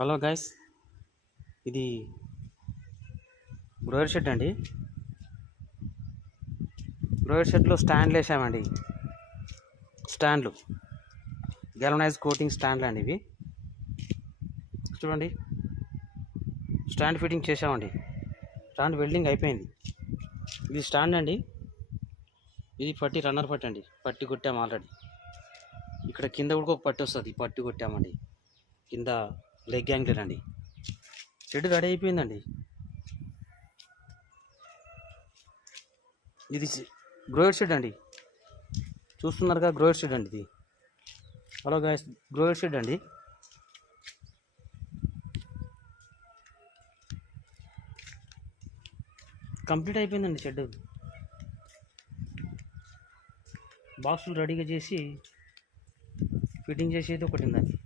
Hello guys, ఇది బ్రోయర్ shed అండి. బ్రోయర్ షెడ్లో స్టాండ్లు వేసామండి. స్టాండ్లు గెలనైజ్ కోటింగ్ స్టాండ్లు అండి. ఇవి చూడండి, స్టాండ్ ఫిట్టింగ్ చేసామండి. స్టాండ్ వెల్డింగ్ అయిపోయింది. ఇది స్టాండ్ అండి. ఇది పట్టి రన్నర్ పట్టి అండి. పట్టి కొట్టాము ఆల్రెడీ. ఇక్కడ కింద కూడా ఒక పట్టి వస్తుంది, పట్టి కొట్టామండి. కింద లెగ్ యాంగిల్ అండి. షెడ్ రెడీ అయిపోయిందండి. ఇది గ్రోయర్ షెడ్ అండి. చూస్తున్నారుగా, గ్రోయర్ షెడ్ అండి ఇది. హలో గాయస్, గ్రోయర్ షెడ్ అండి. కంప్లీట్ అయిపోయిందండి షెడ్. బాక్సులు రెడీగా చేసి ఫిట్టింగ్ చేసేది ఒకటి ఉందండి.